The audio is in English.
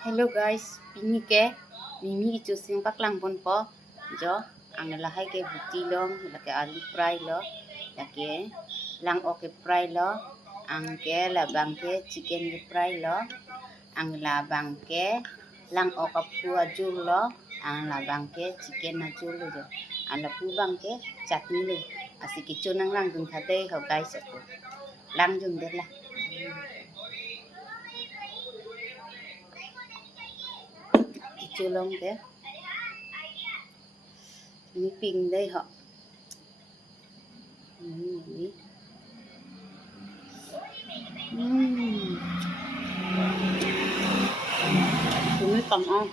Hello guys, pinike mimi ichu sing paklang pon po jo ang lahay ke buti long lake alu fry lo lake lang oke fry lo ang ke labang ke chicken ke fry lo ang labang ke lang oka pu ajul lo ang labang ke chicken ajul lo jo ang lapu bang ke chutney lo asik ichu nang lang dung thate ho guys lang dung de la ichu long ke mi ping đây họ mới còn ngon